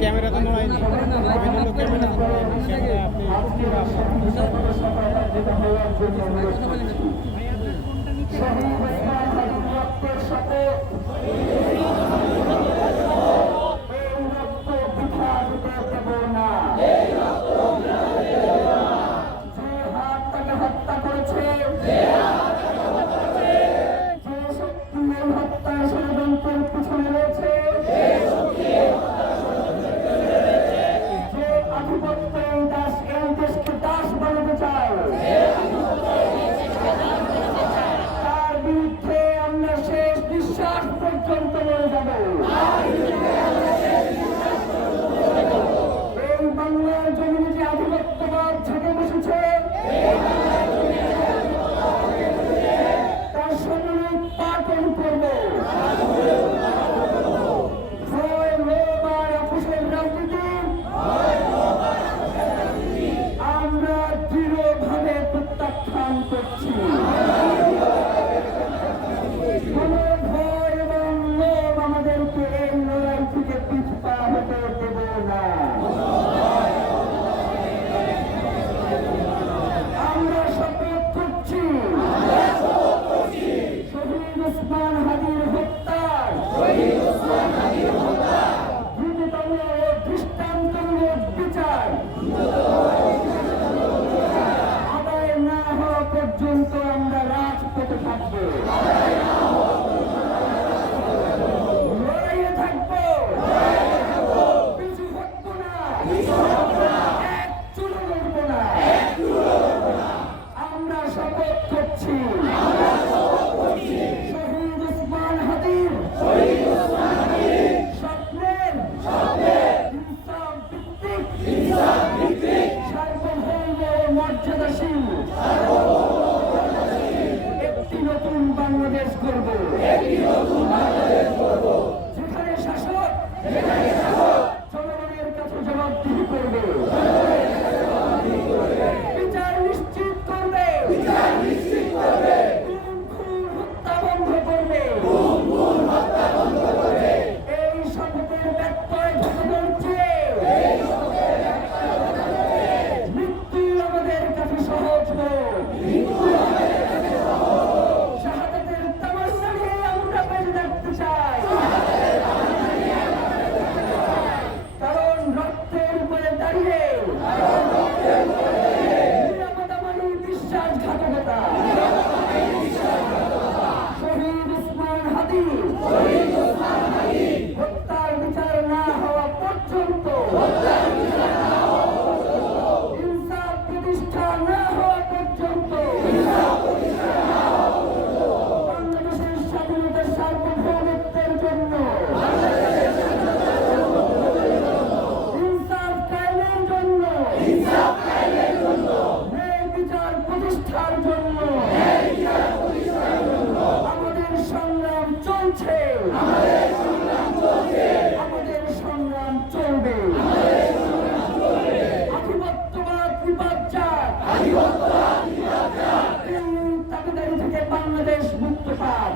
Camera তো নড়ায়নি, camera তো নড়ায়নি, camera আপনি হত্যা করেছে, পিছনে রয়েছে, যে আধিপত্য এই দেশকে দাস বানাতে চায়, তার বিরুদ্ধে আমরা শেষ নিঃশ্বাস পর্যন্ত লড়ে যাব। এই বাংলার জমিনে যে আধিপত্যবাদ ঝেঁকে বসেছে, তার সামনে উৎপাদন করব। আমরা দৃঢ়ভাবে প্রত্যাখ্যান করছি। কোন ভয় এবং লোভ আমাদেরকে এই লড়াই থেকে পিছপা হতে দেব না। আমরা শপথ করছি শহীদ ওসমান হাদির হত্যার দ্রুততম ও দৃষ্টান্তমূলক বিচার আদায় না হওয়া পর্যন্ত আমরা রাজপথে থাকবো, লড়াইয়ে থাকবো, পিছু হটবো না, এক চুলো লড়বো না। আমরা শপথ করছি শহীদ ওসমান হাদির স্বপ্নের ইনসাফ ভিত্তিক সার্বভৌম মর্যাদাশীল একটি নতুন বাংলাদেশ গড়ব, যেখানে শাসক জনগণের কাছে জবাবদিহি করবে, বিচার নিশ্চিত করবে, খুন হত্যা বন্ধ করবে। এই শপথের ব্যত্যয় ঘটানোর চেয়ে মৃত্যু আমাদের কাছে সহজ হোক। শাহাদাতের তামান্না নিয়ে আমরা বেঁচে থাকতে চাই, কারণ রক্তের উপরে দাঁড়িয়ে নিরাপত্তা মানে বিশ্বাসঘাতকতা। শহীদ ওসমান হাদি হত্যার বিচার না হওয়া পর্যন্ত, ইনসাফ প্রতিষ্ঠা না হওয়া পর্যন্ত বাংলাদেশের স্বাধীনতার সার্বভৌমত্বের জন্য, ইনসাফ কায়েমের জন্য, ন্যায় বিচার প্রতিষ্ঠার জন্য আমাদের সংগ্রাম চলছে, আমাদের সংগ্রাম চলবে। আধিপত্যবাদ বিপজ্জনক, এই দাবিদারি থেকে বাংলাদেশ মুক্ত পাক।